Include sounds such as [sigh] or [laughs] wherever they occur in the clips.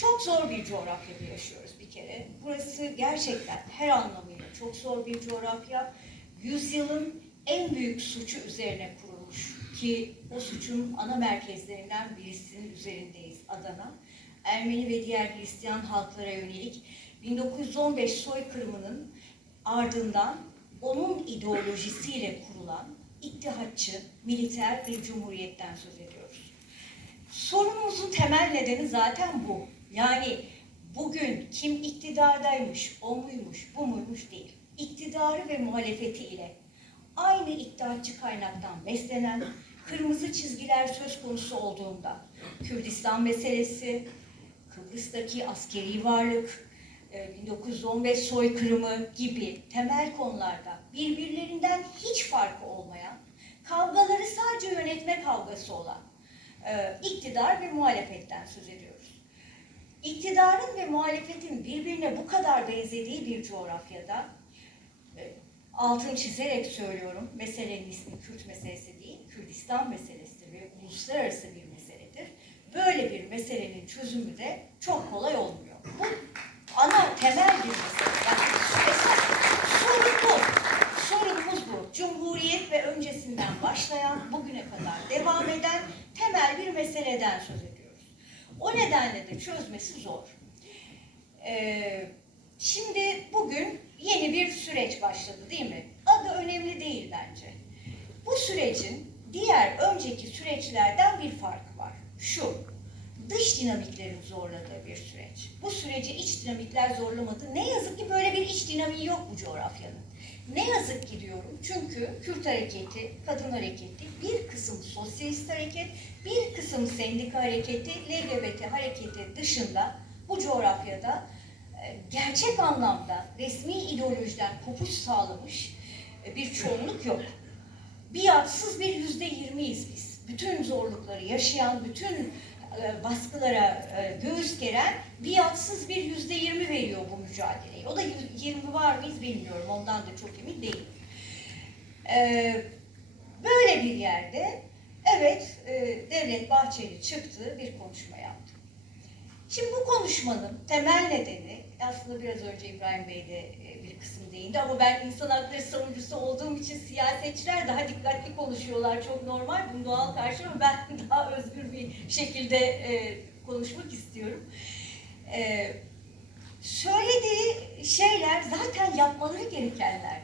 Çok zor bir coğrafyada yaşıyoruz bir kere. Burası gerçekten her anlamıyla çok zor bir coğrafya. Yüzyılın en büyük suçu üzerine kurulmuş ki o suçun ana merkezlerinden birisinin üzerindeyiz Adana. Ermeni ve diğer Hristiyan halklara yönelik 1915 soykırımının ardından onun ideolojisiyle kurulan ittihatçı, militer bir cumhuriyetten söz ediyoruz. Sorunumuzun temel nedeni zaten bu. Yani bugün kim iktidardaymış, o muymuş, bu muymuş değil. İktidarı ve muhalefeti ile aynı iddiatçı kaynaktan beslenen kırmızı çizgiler söz konusu olduğunda Kürdistan meselesi, Kıbrıs'taki askeri varlık, e, 1915 soykırımı gibi temel konularda birbirlerinden hiç farkı olmayan, kavgaları sadece yönetme kavgası olan e, iktidar ve muhalefetten söz ediyoruz. İktidarın ve muhalefetin birbirine bu kadar benzediği bir coğrafyada e, altını çizerek söylüyorum, meselenin ismi Kürt meselesi değil, Kürdistan meselesidir ve uluslararası bir meseledir. Böyle bir meselenin çözümü de çok kolay olmuyor. Bu ana temel bir mesele. Yani esas sorun bu. Sorunumuz bu. Cumhuriyet ve öncesinden başlayan, bugüne kadar devam eden temel bir meseleden söz ediyoruz. O nedenle de çözmesi zor. Ee, şimdi bugün yeni bir süreç başladı değil mi? Adı önemli değil bence. Bu sürecin diğer önceki süreçlerden bir farkı var. Şu, dış dinamiklerin zorladığı bir süreç. Bu süreci iç dinamikler zorlamadı. Ne yazık ki böyle bir iç dinamiği yok bu coğrafyanın. Ne yazık ki diyorum çünkü Kürt hareketi, kadın hareketi, bir kısım sosyalist hareket, bir kısım sendika hareketi, LGBT hareketi dışında bu coğrafyada e, gerçek anlamda resmi ideolojiden kopuş sağlamış e, bir çoğunluk yok. Biatsız bir yüzde yirmiyiz biz. Bütün zorlukları yaşayan, bütün e, baskılara e, göğüs geren biatsız bir yüzde yirmi veriyor bu mücadeleyi. O da yirmi var mıyız bilmiyorum. Ondan da çok emin değilim. E, Böyle bir yerde evet e, Devlet Bahçeli çıktı bir konuşma yaptı. Şimdi bu konuşmanın temel nedeni aslında biraz önce İbrahim Bey de e, bir kısım değindi ama ben insan hakları savunucusu olduğum için siyasetçiler daha dikkatli konuşuyorlar. Çok normal, bunu doğal karşı ama [laughs] ben daha özgür bir şekilde e, konuşmak istiyorum. E, söylediği şeyler zaten yapmaları gerekenler.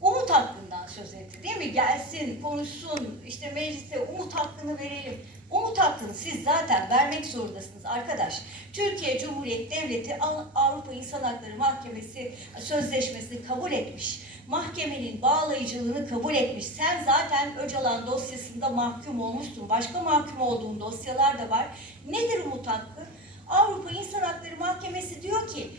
Umut hakkından söz etti değil mi? Gelsin, konuşsun, işte meclise umut hakkını verelim. Umut hakkını siz zaten vermek zorundasınız arkadaş. Türkiye Cumhuriyet Devleti Av- Avrupa İnsan Hakları Mahkemesi sözleşmesini kabul etmiş. Mahkemenin bağlayıcılığını kabul etmiş. Sen zaten Öcalan dosyasında mahkum olmuştun. Başka mahkum olduğun dosyalar da var. Nedir umut hakkı? Avrupa İnsan Hakları Mahkemesi diyor ki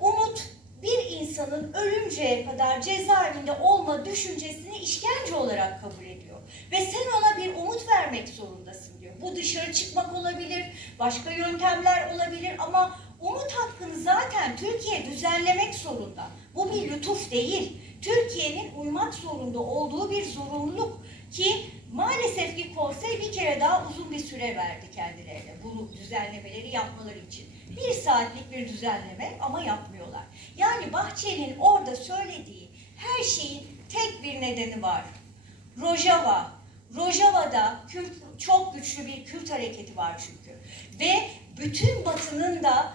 umut bir insanın ölünceye kadar cezaevinde olma düşüncesini işkence olarak kabul ediyor. Ve sen ona bir umut vermek zorundasın. Bu dışarı çıkmak olabilir, başka yöntemler olabilir ama umut hakkını zaten Türkiye düzenlemek zorunda. Bu bir lütuf değil. Türkiye'nin uymak zorunda olduğu bir zorunluluk ki maalesef ki konsey bir kere daha uzun bir süre verdi kendilerine bu düzenlemeleri yapmaları için. Bir saatlik bir düzenleme ama yapmıyorlar. Yani Bahçeli'nin orada söylediği her şeyin tek bir nedeni var. Rojava. Rojava'da Kürt, çok güçlü bir Kürt hareketi var çünkü. Ve bütün batının da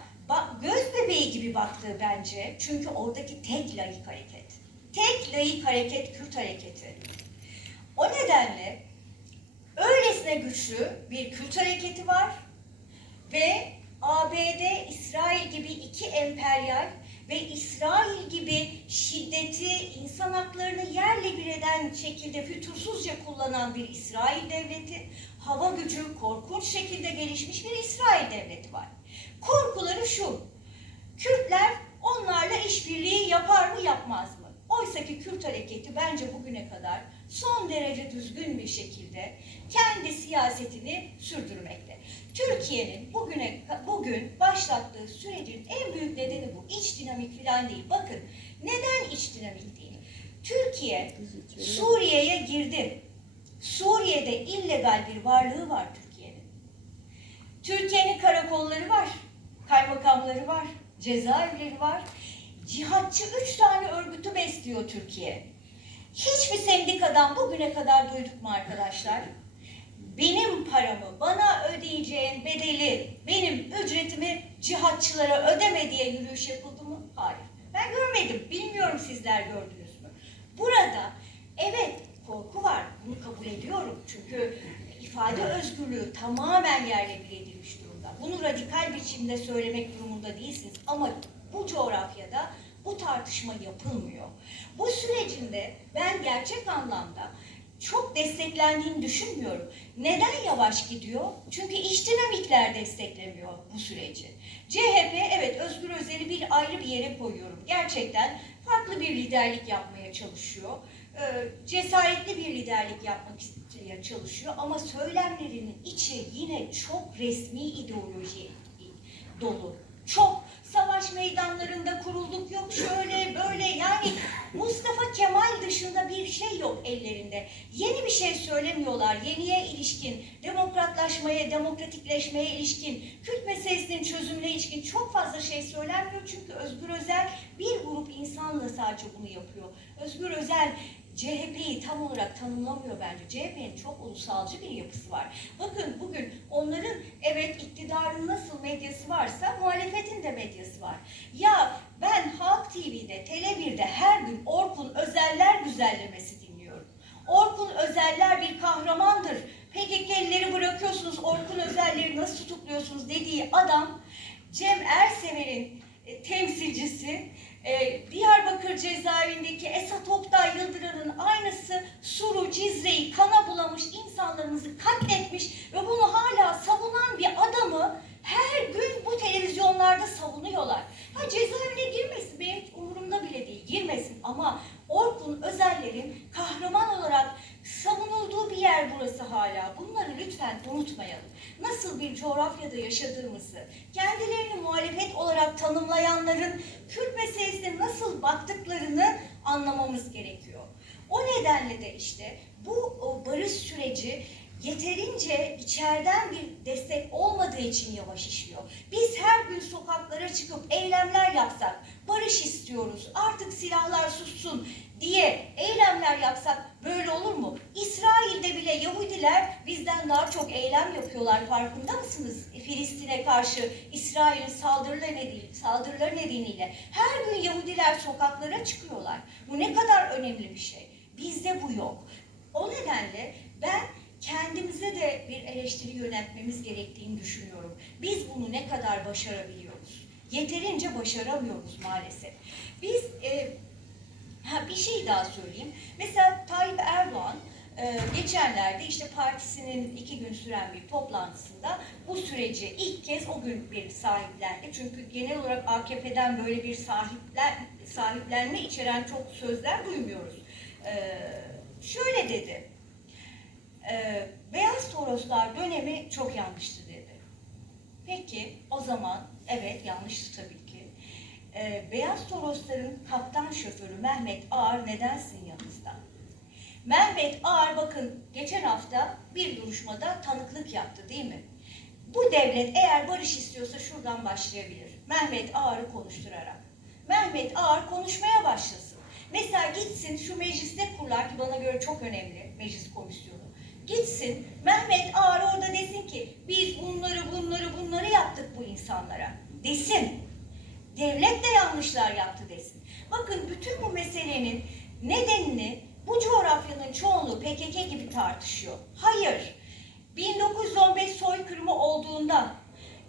göz bebeği gibi baktığı bence. Çünkü oradaki tek layık hareket. Tek layık hareket Kürt hareketi. O nedenle öylesine güçlü bir Kürt hareketi var ve ABD, İsrail gibi iki emperyal ve İsrail gibi şiddeti, insan haklarını yerle bir eden şekilde fütursuzca kullanan bir İsrail devleti, hava gücü korkunç şekilde gelişmiş bir İsrail devleti var. Korkuları şu, Kürtler onlarla işbirliği yapar mı yapmaz mı? Oysa ki Kürt hareketi bence bugüne kadar son derece düzgün bir şekilde kendi siyasetini sürdürmekte. Türkiye'nin bugüne bugün başlattığı sürecin en büyük nedeni bu. İç dinamik falan değil. Bakın neden iç dinamik değil? Türkiye Suriye'ye girdi. Suriye'de illegal bir varlığı var Türkiye'nin. Türkiye'nin karakolları var. Kaymakam cezaevleri var. Cihatçı üç tane örgütü besliyor Türkiye. Hiçbir sendikadan bugüne kadar duyduk mu arkadaşlar? Benim paramı, bana ödeyeceğin bedeli, benim ücretimi cihatçılara ödeme diye yürüyüş yapıldı mı? Hayır. Ben görmedim. Bilmiyorum sizler gördünüz mü? Burada evet korku var. Bunu kabul ediyorum. Çünkü ifade özgürlüğü tamamen yerle bir edilmiş durumda. Bunu radikal biçimde söylemek durumunda değilsiniz. Ama bu coğrafyada bu tartışma yapılmıyor. Bu sürecinde ben gerçek anlamda çok desteklendiğini düşünmüyorum. Neden yavaş gidiyor? Çünkü iç dinamikler desteklemiyor bu süreci. CHP evet Özgür Özel'i bir ayrı bir yere koyuyorum. Gerçekten farklı bir liderlik yapmaya çalışıyor. Ee, cesaretli bir liderlik yapmak isteye çalışıyor ama söylemlerinin içi yine çok resmi ideoloji dolu. Çok savaş meydanlarında kurulduk yok şöyle böyle yani Kemal dışında bir şey yok ellerinde. Yeni bir şey söylemiyorlar. Yeniye ilişkin, demokratlaşmaya, demokratikleşmeye ilişkin, Kürt meselesinin çözümüne ilişkin çok fazla şey söylenmiyor. Çünkü Özgür Özel bir grup insanla sadece bunu yapıyor. Özgür Özel CHP'yi tam olarak tanımlamıyor bence. CHP'nin çok ulusalcı bir yapısı var. Bakın bugün onların evet iktidarın nasıl medyası varsa muhalefetin de medyası var. Ya ben Halk TV'de, Tele1'de her gün Orkun Özeller güzellemesi dinliyorum. Orkun Özeller bir kahramandır. PKK'lileri bırakıyorsunuz, Orkun Özelleri nasıl tutukluyorsunuz dediği adam Cem Ersever'in e, temsilcisi e, Diyarbakır cezaevindeki Esat Oktay Yıldıran'ın aynısı Suru, Cizre'yi kana bulamış insanlarımızı katletmiş ve bunu hala savunan bir adamı her gün bu televizyonlarda savunuyorlar. Ha cezaevine girmesin benim hiç umurumda bile değil girmesin ama Orkun Özeller'in kahraman olarak savunulduğu bir yer burası hala. Bunları lütfen unutmayalım. Nasıl bir coğrafyada yaşadığımızı, kendilerini muhalefet olarak tanımlayanların Kürt meselesine nasıl baktıklarını anlamamız gerekiyor. O nedenle de işte bu barış süreci yeterince içeriden bir destek olmadığı için yavaş işliyor. Biz her gün sokaklara çıkıp eylemler yapsak, barış istiyoruz, artık silahlar sussun diye eylemler yapsak böyle olur mu? İsrail'de bile Yahudiler bizden daha çok eylem yapıyorlar farkında mısınız? Filistin'e karşı İsrail'in saldırıları nedeniyle, saldırıları nedeniyle her gün Yahudiler sokaklara çıkıyorlar. Bu ne kadar önemli bir şey. Bizde bu yok. O nedenle ben kendimize de bir eleştiri yöneltmemiz gerektiğini düşünüyorum. Biz bunu ne kadar başarabiliyoruz? Yeterince başaramıyoruz maalesef. Biz e, ha bir şey daha söyleyeyim. Mesela Tayyip Erdoğan e, geçenlerde işte partisinin iki gün süren bir toplantısında bu süreci ilk kez o gün bir sahiplendi. Çünkü genel olarak AKP'den böyle bir sahiplen, sahiplenme içeren çok sözler duymuyoruz. E, şöyle dedi. Ee, Beyaz Toroslar dönemi çok yanlıştı dedi. Peki o zaman evet yanlıştı tabii ki. Ee, Beyaz Torosların kaptan şoförü Mehmet Ağar nedensin yanınızda? Mehmet Ağar bakın geçen hafta bir duruşmada tanıklık yaptı değil mi? Bu devlet eğer barış istiyorsa şuradan başlayabilir. Mehmet Ağar'ı konuşturarak. Mehmet Ağar konuşmaya başlasın. Mesela gitsin şu mecliste kurlar ki bana göre çok önemli meclis komisyonu. Gitsin Mehmet Ağar orada desin ki biz bunları bunları bunları yaptık bu insanlara. Desin. Devlet de yanlışlar yaptı desin. Bakın bütün bu meselenin nedenini bu coğrafyanın çoğunluğu PKK gibi tartışıyor. Hayır. 1915 soykırımı olduğunda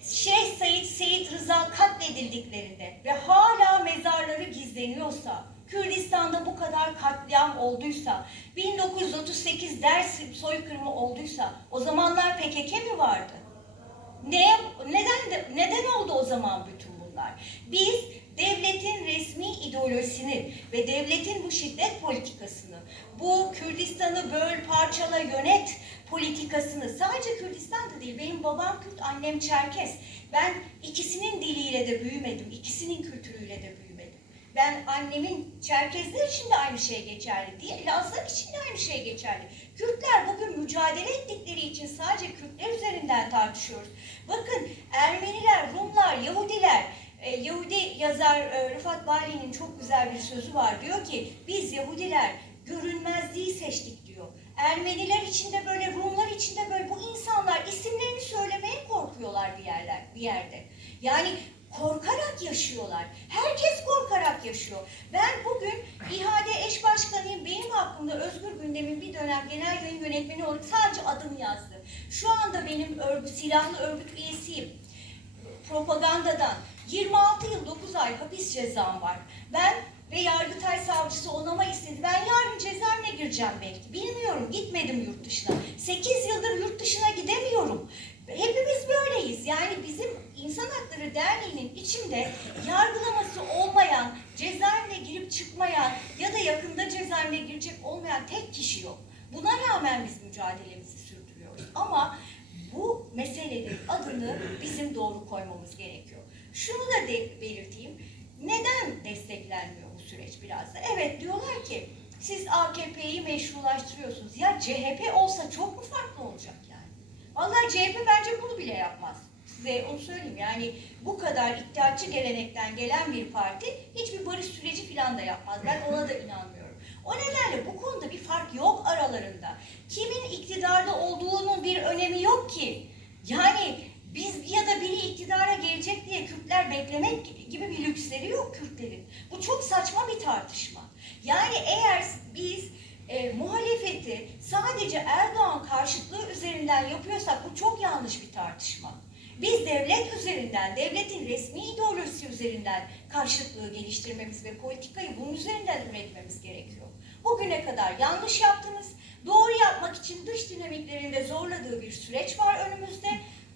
Şeyh Said Seyit Rıza katledildiklerinde ve hala mezarları gizleniyorsa, Kürdistan'da bu kadar katliam olduysa, 1938 Dersim soykırımı olduysa o zamanlar PKK mi vardı? Ne, neden, de- neden oldu o zaman bütün bunlar? Biz devletin resmi ideolojisini ve devletin bu şiddet politikasını, bu Kürdistan'ı böl, parçala, yönet politikasını sadece Kürdistan'da değil, benim babam Kürt, annem Çerkes. Ben ikisinin diliyle de büyümedim, ikisinin kültürüyle de büyümedim. Ben annemin Çerkezler için de aynı şey geçerli değil, Lazlar için de aynı şey geçerli. Kürtler bugün mücadele ettikleri için sadece Kürtler üzerinden tartışıyoruz. Bakın Ermeniler, e, Yahudi yazar e, Rıfat Bali'nin çok güzel bir sözü var. Diyor ki biz Yahudiler görünmezliği seçtik diyor. Ermeniler içinde böyle, Rumlar içinde böyle bu insanlar isimlerini söylemeye korkuyorlar bir yerler, bir yerde. Yani korkarak yaşıyorlar. Herkes korkarak yaşıyor. Ben bugün İHA'de eş başkanıyım. Benim hakkımda Özgür Gündem'in bir dönem genel yayın yönetmeni olarak sadece adım yazdı. Şu anda benim örgüt, silahlı örgüt üyesiyim propagandadan 26 yıl 9 ay hapis cezam var. Ben ve Yargıtay savcısı onama istedi. Ben yarın cezaevine gireceğim belki. Bilmiyorum. Gitmedim yurt dışına. 8 yıldır yurt dışına gidemiyorum. Hepimiz böyleyiz. Yani bizim İnsan Hakları Derneği'nin içinde yargılaması olmayan, cezaevine girip çıkmayan ya da yakında cezaevine girecek olmayan tek kişi yok. Buna rağmen biz mücadelemizi sürdürüyoruz. Ama bu meselenin adını bizim doğru koymamız gerekiyor. Şunu da de belirteyim. Neden desteklenmiyor bu süreç biraz da? Evet diyorlar ki siz AKP'yi meşrulaştırıyorsunuz. Ya CHP olsa çok mu farklı olacak yani? Vallahi CHP bence bunu bile yapmaz. Size onu söyleyeyim yani bu kadar iddiatçı gelenekten gelen bir parti hiçbir barış süreci falan da yapmaz. Ben ona da inanmıyorum. O nedenle bu konuda bir fark yok aralarında. Kimin iktidarda olduğunun bir önemi yok ki. Yani biz ya da biri iktidara gelecek diye Kürtler beklemek gibi bir lüksleri yok Kürtlerin. Bu çok saçma bir tartışma. Yani eğer biz e, muhalefeti sadece Erdoğan karşıtlığı üzerinden yapıyorsak bu çok yanlış bir tartışma. Biz devlet üzerinden, devletin resmi ideolojisi üzerinden karşıtlığı geliştirmemiz ve politikayı bunun üzerinden üretmemiz gerekiyor. Bugüne kadar yanlış yaptınız. Doğru yapmak için dış dinamiklerinde zorladığı bir süreç var önümüzde.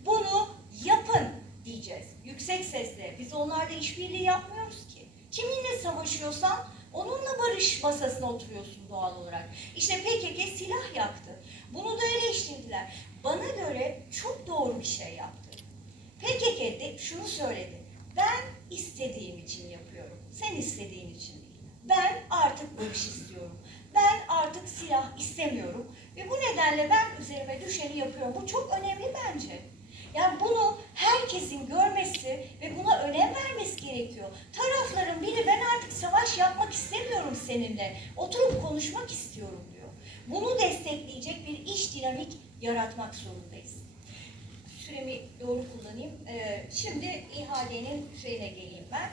Bunu yapın diyeceğiz. Yüksek sesle. Biz onlarla işbirliği yapmıyoruz ki. Kiminle savaşıyorsan onunla barış masasına oturuyorsun doğal olarak. İşte PKK silah yaktı. Bunu da eleştirdiler. Bana göre çok doğru bir şey yaptı. PKK de şunu söyledi. Ben istediğim için yapıyorum. Sen istediğin için değil. Ben artık barış istiyorum. Ben artık silah istemiyorum. Ve bu nedenle ben üzerime düşeni yapıyorum. Bu çok önemli bence. Yani bunu herkesin görmesi ve buna önem vermesi gerekiyor. Tarafların biri ben artık savaş yapmak istemiyorum seninle. Oturup konuşmak istiyorum diyor. Bunu destekleyecek bir iş dinamik yaratmak zorundayız. Süremi doğru kullanayım. Ee, şimdi ihalenin şeyine geleyim ben.